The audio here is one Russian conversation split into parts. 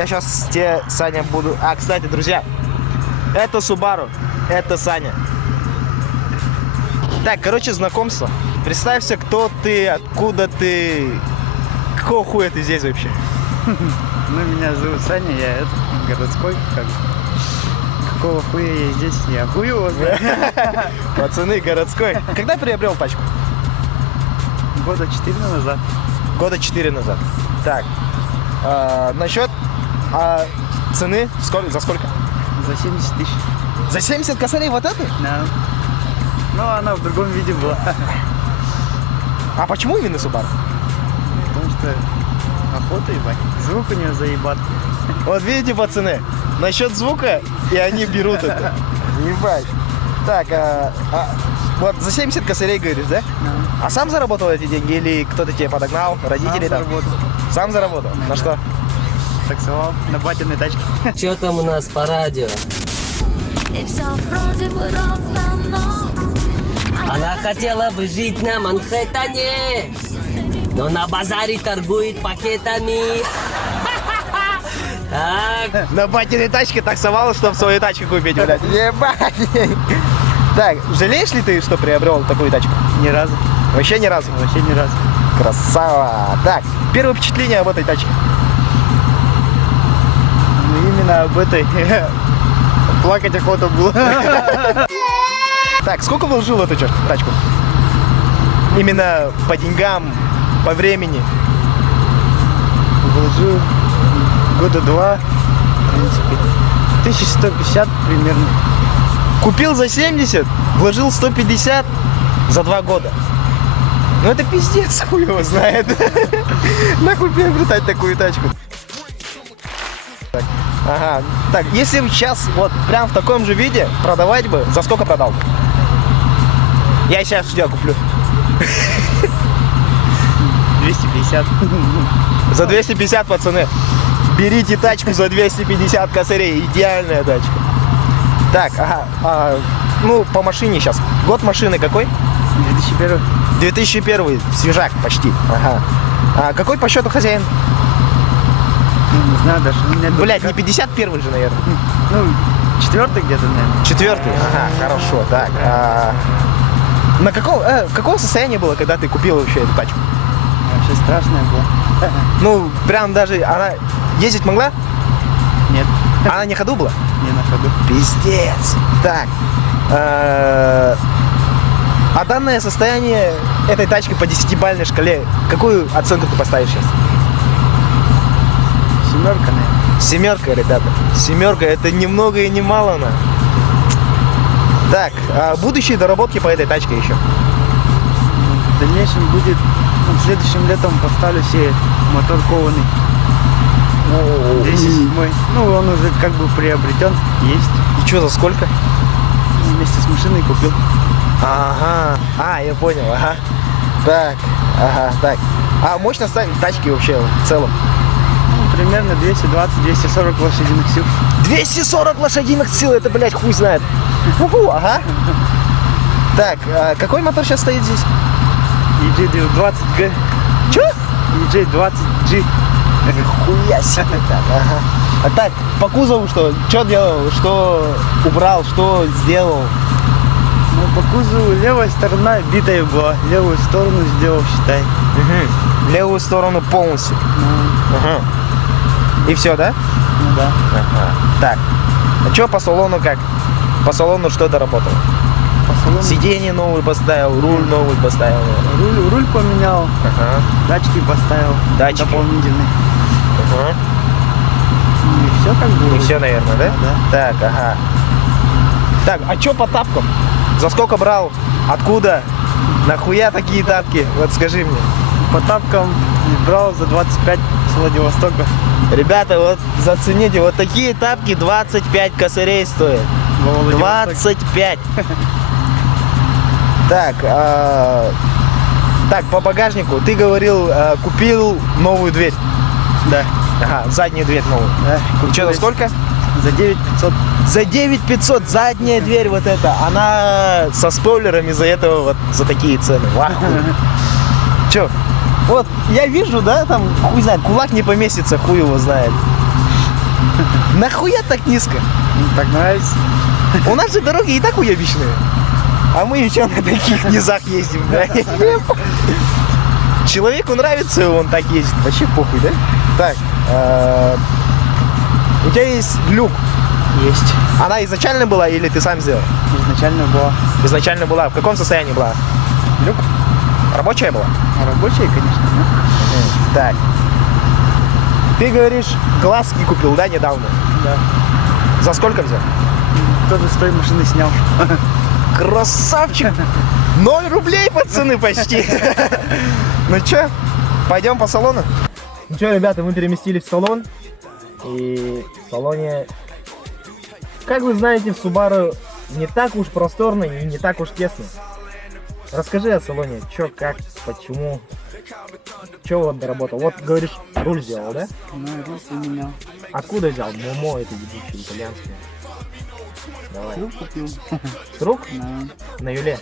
Я сейчас тебе, Саня, буду... А, кстати, друзья, это Subaru, это Саня. Так, короче, знакомство. Представься, кто ты, откуда ты, какого хуя ты здесь вообще? Ну, меня зовут Саня, я городской, как какого хуя я здесь, я хуй его знаю. Пацаны, городской. Когда приобрел тачку? Года 4 назад. Года 4 назад. Так, насчет цены, за сколько? За 70 тысяч. За 70 косарей вот это? Да. Ну, она в другом виде была. А почему именно Subaru? Потому что охота, ебать. Звук у нее заебат. Вот видите, пацаны, насчет звука, и они берут это. Ебать. Так, вот за 70 косарей говоришь, да? Да. А сам заработал эти деньги или кто-то тебе подогнал, родители там? Заработал. Сам заработал? Да. На что? Таксовал на батиной тачке. Что там у нас по радио? Она хотела бы жить на Манхэттене, но на базаре торгует пакетами. Так. На батиной тачке таксовал, чтобы свою тачку купить, блядь. Ебать. Так, жалеешь ли ты, что приобрел такую тачку? Ни разу. Вообще ни разу? Вообще ни разу. Красава. Так, первое впечатление об этой тачке? Ну, именно об этой плакать охота было. Так, сколько вложил в эту тачку? Именно по деньгам, по времени. Вложил года 2, в принципе. 1150 примерно. Купил за 70, вложил 150 за 2 года. Ну это пиздец, хуй его знает. Нахуй приобретать такую тачку. Так, ага. Так, если бы сейчас вот прям в таком же виде продавать бы, за сколько продал бы? Я сейчас у тебя куплю. 250. За 250, пацаны. Берите тачку за 250 косарей. Идеальная тачка. Так, ага. Ну, по машине сейчас. Год машины какой? 2001. 2001. Свежак почти. Ага. А какой по счету хозяин? Не знаю даже. Блять, не 51 же, наверное. Ну, 4-й где-то, наверное. 4-й? Ага, хорошо. Так. На какого состояния было, когда ты купил вообще эту тачку? Вообще страшная была. Ну, прям даже она ездить могла? Нет, Она не ходу была? не на ходу. Пиздец. Так. А данное состояние этой тачки по 10-бальной шкале, какую оценку ты поставишь сейчас? 7, наверное. 7, ребята. 7, это ни много и ни мало, на. Так, будущие доработки по этой тачке еще? В дальнейшем будет, следующим летом поставлю себе мотор кованый. 207. Ну, он уже как бы приобретен, есть. И что, за сколько? Вместе с машиной купил. Ага. Я понял, ага. Так, ага, так. А мощность тачки вообще в целом? Ну, примерно 220-240 лошадиных сил. 240 лошадиных сил, это, блядь, хуй знает. Ага. Так, какой мотор сейчас стоит здесь? EJ20G. Чё? EJ20G. Хуя себе так, ага. А так, по кузову что? Что делал? Что убрал? Что сделал? Ну, по кузову левая сторона битая была. Левую сторону сделал, считай. Угу. Левую сторону полностью. Ну, Ага. И все, да? ну да. Ага. Так. А что по салону как? По салону что доработал? По салону Сиденье новый поставил, руль новый поставил. руль поменял, Ага. датчики поставил. Датчики. Дополнительные. Ага. И все как бы. И все, наверное, да? Да. Так, ага. Так, а что по тапкам? За сколько брал? Откуда? Нахуя такие тапки? Вот скажи мне. По тапкам брал за 25 с Владивостока. Ребята, вот зацените, вот такие тапки 25 косарей стоят. Во Владивосток. 25. Так, так, по багажнику. Ты говорил, купил новую дверь. Да. Ага, заднюю дверь новую. Да. И что, за сколько? За 9500. За 9500 задняя дверь вот эта. Она со спойлерами за этого вот за такие цены. Вау. Че? Вот, я вижу, да, там, хуй знает, кулак не поместится, хуй его знает. Нахуя так низко? Ну, так нравится. У нас же дороги и так уебищные. А мы еще на таких низах ездим, да? Человеку нравится, он так ездит. Вообще похуй, да? Так, у тебя есть люк. Есть. Она изначально была или ты сам сделал? Изначально была Изначально была. В каком состоянии была? люк. Рабочая была? Рабочая, конечно. Так. Ты говоришь, глазки купил, да, недавно? Да. За сколько взял? Тоже с той машины снял. Красавчик! 0 рублей, пацаны, почти. Ну чё, пойдем по салону? Ну чё, ребята, мы переместились в салон. И в салоне, как вы знаете, в Subaru не так уж просторно и не так уж тесно. Расскажи о салоне, чё, как, почему, чё вот доработал. Вот, говоришь, руль сделал, да? Ну, руль поменял. Откуда взял? Момо это ебучее итальянское. Давай. Люк купил. С рук? Да. На Юле?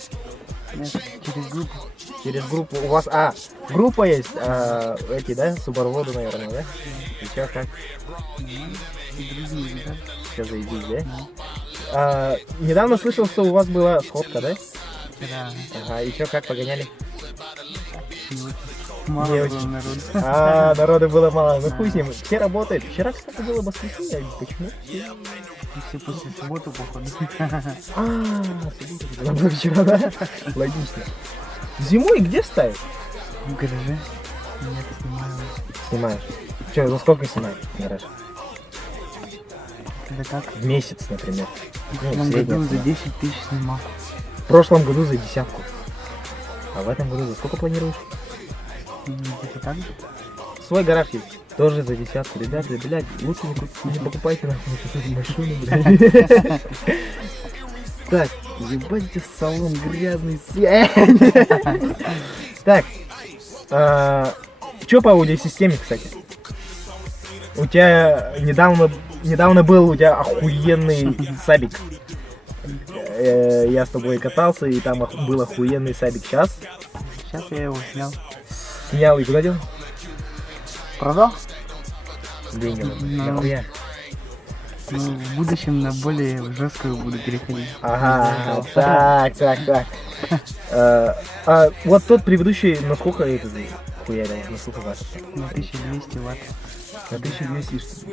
Нет, через группу. Через группу. У вас, группа есть, эти, да, субароводы, наверное, да? И чё, как? Друзья, да? Сейчас заебись, да? Недавно слышал, что у вас была сходка, да? Да. Ага, и чё, как погоняли? Мало Не было очень. народу. Народу было мало, ну хуй с ним, все работают. Вчера, кстати, было воскресенье, почему? Все после субботы, походу. Суббота была вчера, да? Логично. Зимой где ставишь? В гараже. Нет, снимаю. Снимаешь. Че, за сколько снимаешь гараж? Да как? В месяц, например. В Ну, прошлом средняя году за цена. 10 тысяч снимал. В прошлом году за 10. А в этом году за сколько планируешь? Где-то так же? Свой гараж есть. Тоже за 10. Ребята, блядь, лучше не покупайте нахуй машину, блядь. Так, ебать, салон грязный. Так, что по аудиосистеме, кстати? У тебя недавно был у тебя охуенный сабик. Я с тобой катался, и там был охуенный сабик. Сейчас Сейчас я его снял. снял и куда дел? Продал? Деньги. Ну. Нахуя? Ну, в будущем на более жесткую буду переходить. Ага, так. Вот тот предыдущий, на сколько это хуярил? На сколько ватт? На 1200 ватт. На 1200,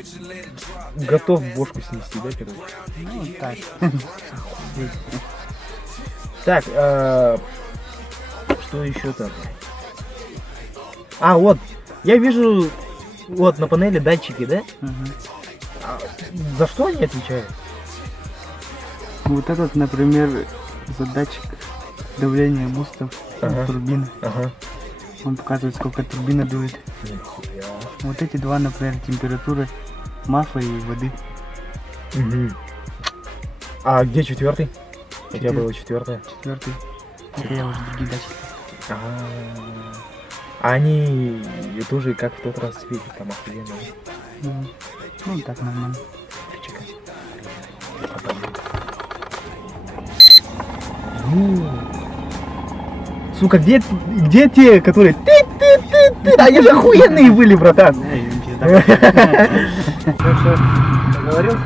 готов бошку снести, да, короче? Ну, так. Так, что еще там? Вот, я вижу, вот на панели датчики, да? Мгм. За что они отвечают? Вот этот, например, за датчик давления бустов турбины. Ага. Он показывает, сколько турбина дует. Вот эти два, например, температуры масла и воды. Угу. А где четвертый? У тебя было четвертое. Четвертый. Это я уже другие датчики. А они тоже как в тот раз светят, там охуенно. Ну, так нормально. Сука, где те, которые ты? Они же охуенные были, братан. Договорился?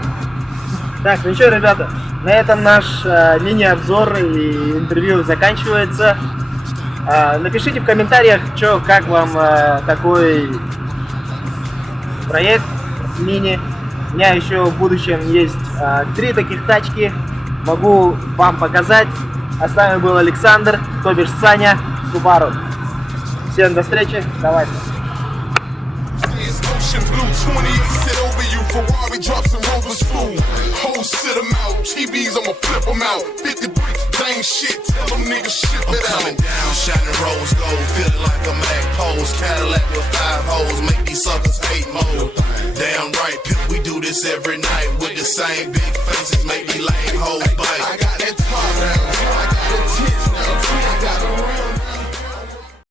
Так, ну что, ребята, на этом наш мини-обзор и интервью заканчивается. Напишите в комментариях, что, как вам такой проект мини. У меня еще в будущем есть 3 таких тачки. Могу вам показать. А с нами был Александр, то бишь Саня, Subaru. Всем до встречи, давайте. Ocean blue, 28 sit over you, Ferrari drops and Rover spool. Hoes sit them out, TVs I'ma flip them out. 50 bricks, dang shit, tell them niggas ship it out. Coming down, shining rose gold, feeling like a Mac pose. Cadillac with 5 hoes, make these suckers hate mode. Damn right, pimp, we do this every night. With the same big faces, make these lame hoes bite. I got that top down, I got the tits down.